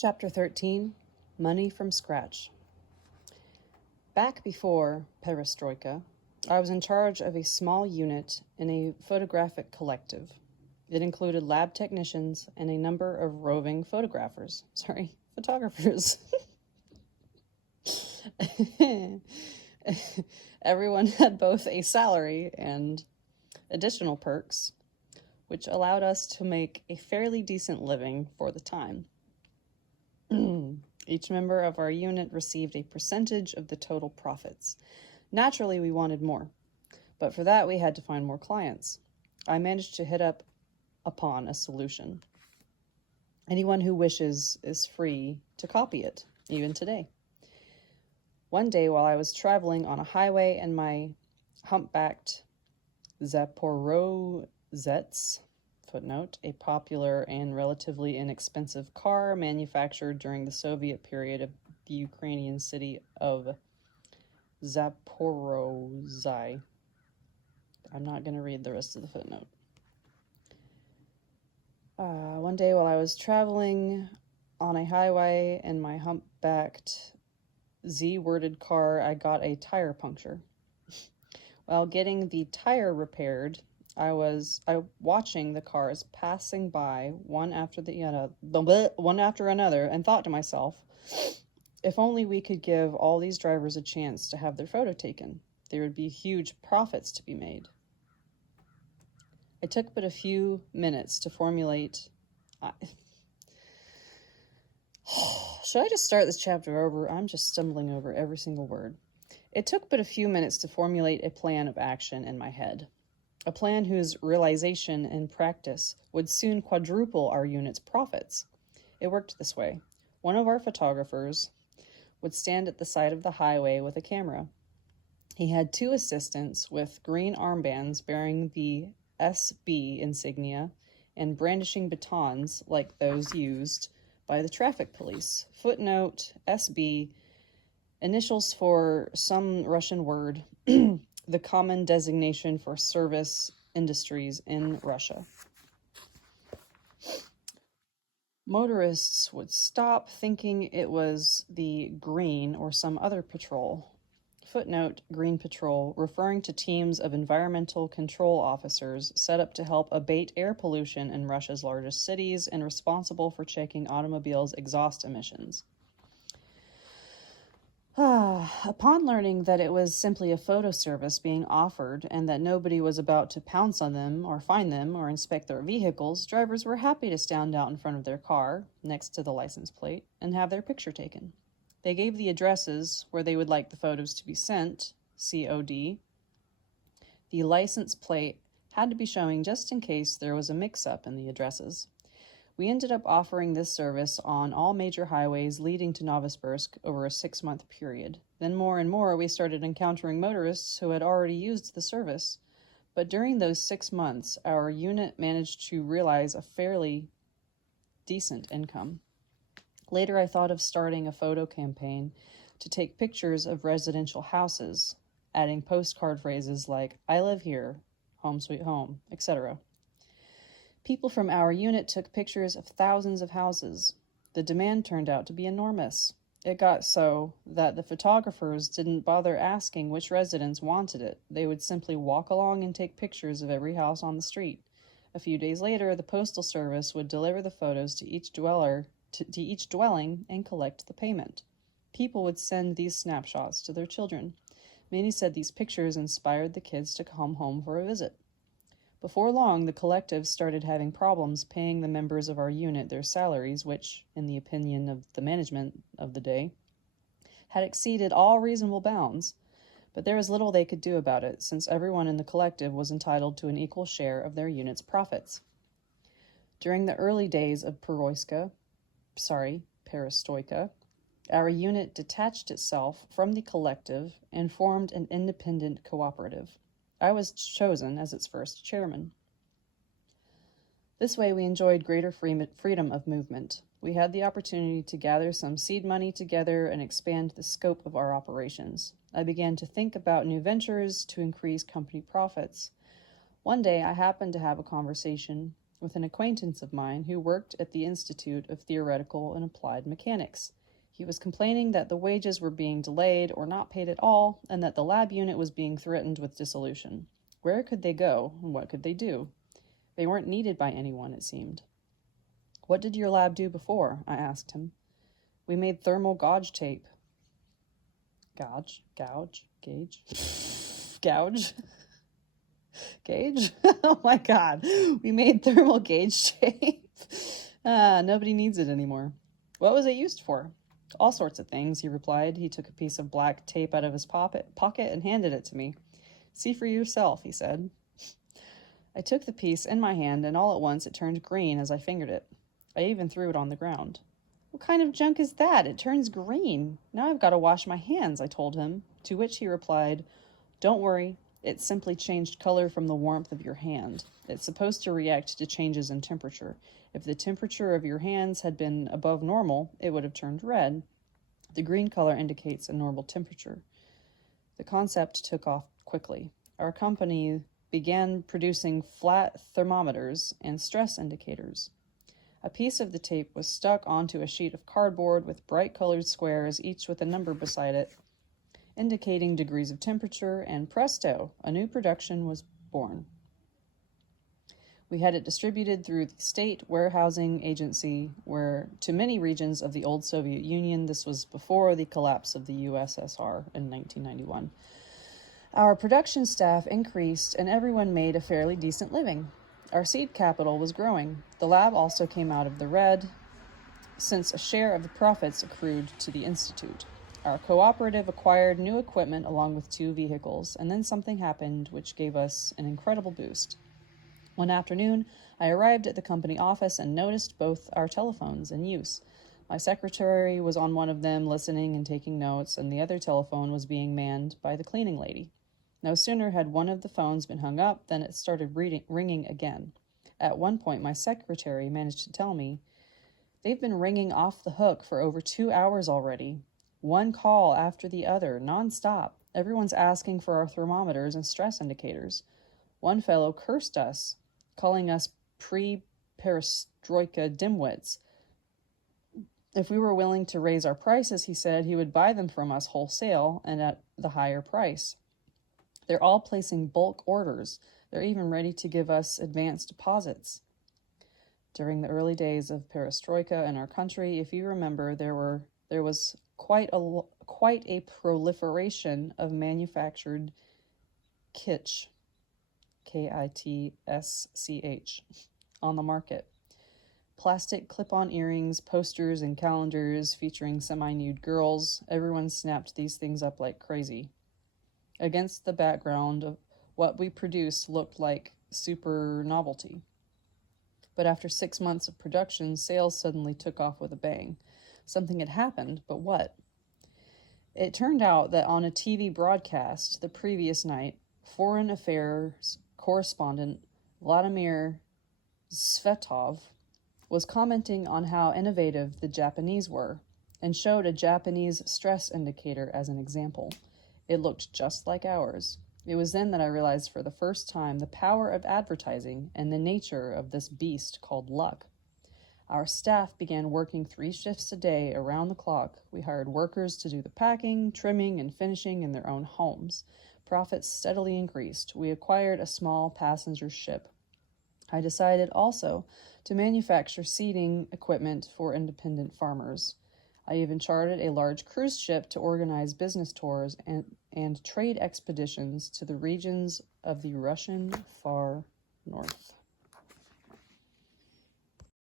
Chapter 13, Money from Scratch. Back before perestroika, I was in charge of a small unit in a photographic collective. It included lab technicians and a number of roving photographers. Photographers. Everyone had both a salary and additional perks, which allowed us to make a fairly decent living for the time. Each member of our unit received a percentage of the total profits. Naturally, we wanted more, but for that we had to find more clients. I managed to hit upon a solution. Anyone who wishes is free to copy it, even today. One day while I was traveling on a highway in my humpbacked Zaporozhets, footnote, a popular and relatively inexpensive car manufactured during the Soviet period of the Ukrainian city of Zaporozhye. I'm not going to read the rest of the footnote. One day while I was traveling on a highway in my humpbacked Z-worded car, I got a tire puncture. While getting the tire repaired, I was watching the cars passing by one after another and thought to myself, if only we could give all these drivers a chance to have their photo taken, there would be huge profits to be made. It took but a few minutes to formulate... Should I just start this chapter over? I'm just stumbling over every single word. It took but a few minutes to formulate a plan of action in my head. A plan whose realization and practice would soon quadruple our unit's profits. It worked this way. One of our photographers would stand at the side of the highway with a camera. He had two assistants with green armbands bearing the SB insignia and brandishing batons like those used by the traffic police. Footnote, SB, initials for some Russian word, the common designation for service industries in Russia. Motorists would stop thinking it was the Green or some other patrol. Footnote, Green Patrol, referring to teams of environmental control officers set up to help abate air pollution in Russia's largest cities and responsible for checking automobiles' exhaust emissions. Upon learning that it was simply a photo service being offered and that nobody was about to pounce on them or fine them or inspect their vehicles, drivers were happy to stand out in front of their car, next to the license plate, and have their picture taken. They gave the addresses where they would like the photos to be sent, COD. The license plate had to be showing just in case there was a mix-up in the addresses. We ended up offering this service on all major highways leading to Novosibirsk over a 6-month period. Then more and more we started encountering motorists who had already used the service. But during those 6 months, our unit managed to realize a fairly decent income. Later I thought of starting a photo campaign to take pictures of residential houses, adding postcard phrases like, I live here, home sweet home, etc. People from our unit took pictures of thousands of houses. The demand turned out to be enormous. It got so that the photographers didn't bother asking which residents wanted it. They would simply walk along and take pictures of every house on the street. A few days later, the postal service would deliver the photos to each dwelling and collect the payment. People would send these snapshots to their children. Many said these pictures inspired the kids to come home for a visit. Before long, the collective started having problems paying the members of our unit their salaries, which, in the opinion of the management of the day, had exceeded all reasonable bounds. But there was little they could do about it, since everyone in the collective was entitled to an equal share of their unit's profits. During the early days of perestroika, our unit detached itself from the collective and formed an independent cooperative. I was chosen as its first chairman. This way we enjoyed greater freedom of movement. We had the opportunity to gather some seed money together and expand the scope of our operations. I began to think about new ventures to increase company profits. One day I happened to have a conversation with an acquaintance of mine who worked at the Institute of Theoretical and Applied Mechanics. He was complaining that the wages were being delayed or not paid at all, and that the lab unit was being threatened with dissolution. Where could they go, and what could they do? They weren't needed by anyone, it seemed. What did your lab do before? I asked him. We made thermal gauge tape. Gauge? Gauge? Gauge? Gauge? Oh my God. We made thermal gauge tape. Nobody needs it anymore. What was it used for? All sorts of things, he replied. He took a piece of black tape out of his pocket and handed it to me. See for yourself, he said. I took the piece in my hand, and all at once it turned green as I fingered it. I even threw it on the ground. What kind of junk is that? It turns green. Now I've got to wash my hands, I told him, to which he replied, Don't worry, it simply changed color from the warmth of your hand. It's supposed to react to changes in temperature. If the temperature of your hands had been above normal, it would have turned red. The green color indicates a normal temperature. The concept took off quickly. Our company began producing flat thermometers and stress indicators. A piece of the tape was stuck onto a sheet of cardboard with bright-colored squares, each with a number beside it, indicating degrees of temperature, and presto, a new production was born. We had it distributed through the state warehousing agency to many regions of the old Soviet Union. This was before the collapse of the USSR in 1991. Our production staff increased, and everyone made a fairly decent living. Our seed capital was growing. The lab also came out of the red, since a share of the profits accrued to the Institute. Our cooperative acquired new equipment along with 2 vehicles, and then something happened which gave us an incredible boost. One afternoon, I arrived at the company office and noticed both our telephones in use. My secretary was on one of them listening and taking notes, and the other telephone was being manned by the cleaning lady. No sooner had one of the phones been hung up than it started ringing again. At one point, my secretary managed to tell me, They've been ringing off the hook for over 2 hours already. One call after the other, nonstop. Everyone's asking for our thermometers and stress indicators. One fellow cursed us, calling us pre-perestroika dimwits. If we were willing to raise our prices, he said, he would buy them from us wholesale and at the higher price. They're all placing bulk orders. They're even ready to give us advance deposits. During the early days of perestroika in our country, if you remember, there was quite a proliferation of manufactured kitsch, kitsch, on the market. Plastic clip-on earrings, posters, and calendars featuring semi-nude girls. Everyone snapped these things up like crazy. Against the background of what we produced looked like super novelty. But after 6 months of production, sales suddenly took off with a bang. Something had happened, but what? It turned out that on a TV broadcast the previous night, Foreign Affairs correspondent Vladimir Svetov was commenting on how innovative the Japanese were, and showed a Japanese stress indicator as an example. It looked just like ours. It was then that I realized for the first time the power of advertising and the nature of this beast called luck. Our staff began working 3 shifts a day around the clock. We hired workers to do the packing, trimming, and finishing in their own homes. Profits steadily increased. We acquired a small passenger ship. I decided also to manufacture seeding equipment for independent farmers. I even chartered a large cruise ship to organize business tours and trade expeditions to the regions of the Russian Far